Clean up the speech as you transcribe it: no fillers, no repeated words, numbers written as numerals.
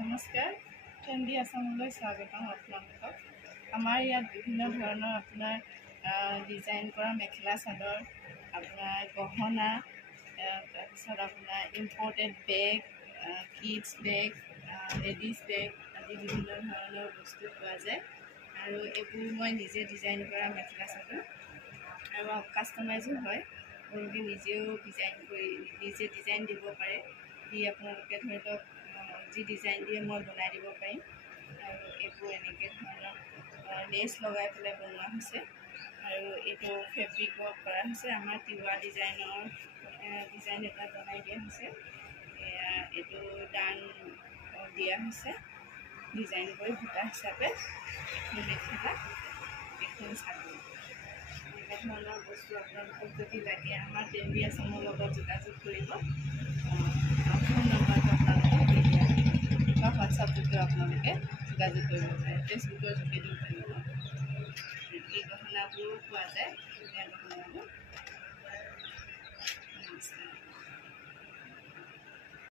নমস্কাৰ, ট্ৰেণ্ডি আসামলৈ স্বাগতম আপোনালোকক। আমাৰ ইয়াত বিভিন্ন ধৰণৰ আপোনাৰ ডিজাইন কৰা মেখেলা চাদৰ, আপোনাৰ গহনা, তাৰপিছত আপোনাৰ ইম্পৰ্টেড বেগ, কিডছ বেগ, লেডিজ বেগ আদি বিভিন্ন ধৰণৰ বস্তু পোৱা যায়। আৰু এইবোৰ মই নিজে ডিজাইন কৰা মেখেলা চাদৰ আৰু কাষ্টমাইজো হয়। আপোনালোকে নিজেও নিজে ডিজাইন দিব পাৰে। দি আপোনালোকে ধৰি লওক যি ডিজাইন দিয়ে মই বনাই দিব পাৰিম। আৰু এইবোৰ এনেকৈ ধৰণৰ লেচ লগাই পেলাই বনোৱা হৈছে। আৰু এইটো ফেব্ৰিক ৱৰ্ক কৰা হৈছে। আমাৰ তিৱা ডিজাইনৰ ডিজাইন এটা বনাই দিয়া হৈছে। এইটো ডান দিয়া হৈছে ডিজাইন কৰি সূতা হিচাপে। মেখেলা এখন চাদৰ এনেকুৱা ধৰণৰ বস্তু আপোনালোকক যদি লাগে আমাৰ ট্ৰেণ্ডি আসামৰ লগত যোগাযোগ কৰিব। ফোন নম্বৰটো আপোনালোকক দি দিয়া বা হোৱাটছআপ যোগেও আপোনালোকে যোগাযোগ কৰিব পাৰে। ফেচবুকৰ যোগেদিও পাৰিব। এই গহনাবোৰো পোৱা যায়। ধুনীয়া গহনাবোৰ